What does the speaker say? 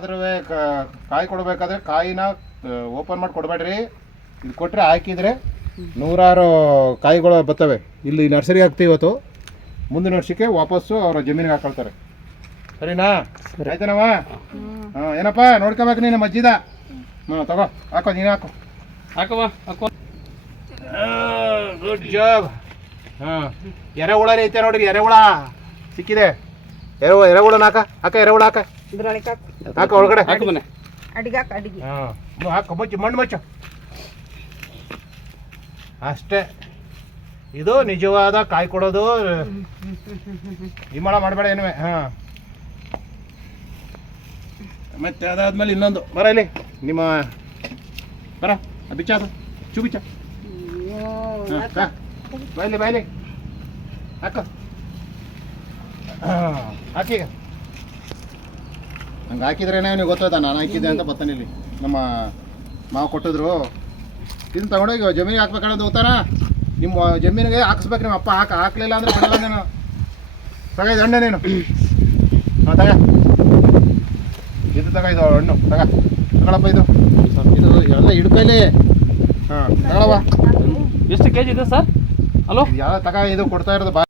ಅದ್ರ ಕಾಯಿ ಕೊಡಬೇಕಾದ್ರೆ ಕಾಯಿನ ಓಪನ್ ಮಾಡಿ ಕೊಡಬೇಡ್ರಿ. ಇದು ಕೊಟ್ಟರೆ ಹಾಕಿದರೆ ನೂರಾರು ಕಾಯಿಗಳು ಬರ್ತವೆ. ಇಲ್ಲಿ ನರ್ಸರಿ ಹಾಕ್ತೀವಿ ಇವತ್ತು. ಮುಂದಿನ ವರ್ಷಕ್ಕೆ ವಾಪಸ್ಸು ಅವರ ಜಮೀನಿಗೆ ಹಾಕೊಳ್ತಾರೆ. ಸರಿನಾ? ಆಯ್ತಾನವ ಹಾಂ ಏನಪ್ಪ ನೋಡ್ಕೋಬೇಕು ನೀನು ಮಜ್ಜಿದ? ಹ್ಞೂ ತಗೋ ಹಾಕೋ ನೀನು ಹಾಕೋ. ಹಾಕವ್ವ ಹಾಕೋ ಗುಡ್ ಜಾಬ್ ಹಾಂ ಎರೆಹುಳ ಐತೆ ನೋಡ್ರಿ ಎರೆಹುಳ. ಸಿಕ್ಕಿದೆ. ಎರೆ ಎರೆಹುಳನ ಹಾಕ ಹಾಕ ಎರೆಹುಳ ಹಾಕ. ಇದ್ರೊಳಗೆ ಹಾಕು. ಹಾಕ ಒಳಗಡೆ. ಹಾಕು ಮನೆ. ಅಡಿಗೆ ಹಾಕು ಅಡಿಗೆ. ಹಾಂ ಹಾಕು ಮುಚ್ಚು ಮಣ್ಣು ಮುಚ್ಚು. ಅಷ್ಟೇ. ಇದು ನಿಜವಾದ ಕಾಯಿ ಕೊಡೋದು. ಹಿಮಳ ಮಾಡಬೇಡ ಏನುವೆ ಹಾಂ. ಮತ್ತೆ ಅದಾದ್ಮೇಲೆ ಇನ್ನೊಂದು. ಬರ ಇಲ್ಲಿ. ನಿಮ್ಮ ಬರ ಬಿಚ್ಚ ಅದು ಚೂ ಬಿಚ್ಚ. ಬಾಯ್ಲಿ ಬಾಯ್ಲಿ ಹಾಕು. ಹಾಕಿ. ಹಂಗೆ ಹಾಕಿದ್ರೇನೆ ನೀವು ಗೊತ್ತಾಯ್ತಾ ನಾನು ಹಾಕಿದ್ದೆ ಅಂತ ಬರ್ತಾನೆ ಇಲ್ಲಿ. ನಮ್ಮ ಮಾವು ಕೊಟ್ಟಿದ್ರು. ಇದನ್ನ ತಗೊಂಡೋಗಿ ಜಮೀನಿಗೆ ಹಾಕ್ಬೇಕನ್ನೋದು ಹೋಗ್ತಾನ ನಿಮ್ಮ ಜಮೀನಿಗೆ ಹಾಕಿಸ್ಬೇಕು ನಿಮ್ಮ ಅಪ್ಪ ಹಾಕ ಹಾಕ್ಲಿಲ್ಲ ಅಂದ್ರೆ ಬಿಡಲ್ಲ ನೀನು. ತಗ ಇದು ಹಣ್ಣು ನೀನು. ಹಾಂ ತಗ. ಇದು ತಗ ಇದು ಹಣ್ಣು. ತಗ. ತಗೊಳಪ್ಪ ಇದು. ಇದು ಎಲ್ಲ ಹಿಡ್ಕೈಲಿ ಹಾಂ ತಗೊಳವ ಎಷ್ಟು ಕೆ ಜಿ ಇದೆ ಸರ್? ಹಲೋ ಯಾವ ತಗ ಇದು ಕೊಡ್ತಾ ಇರೋದು ಬಾ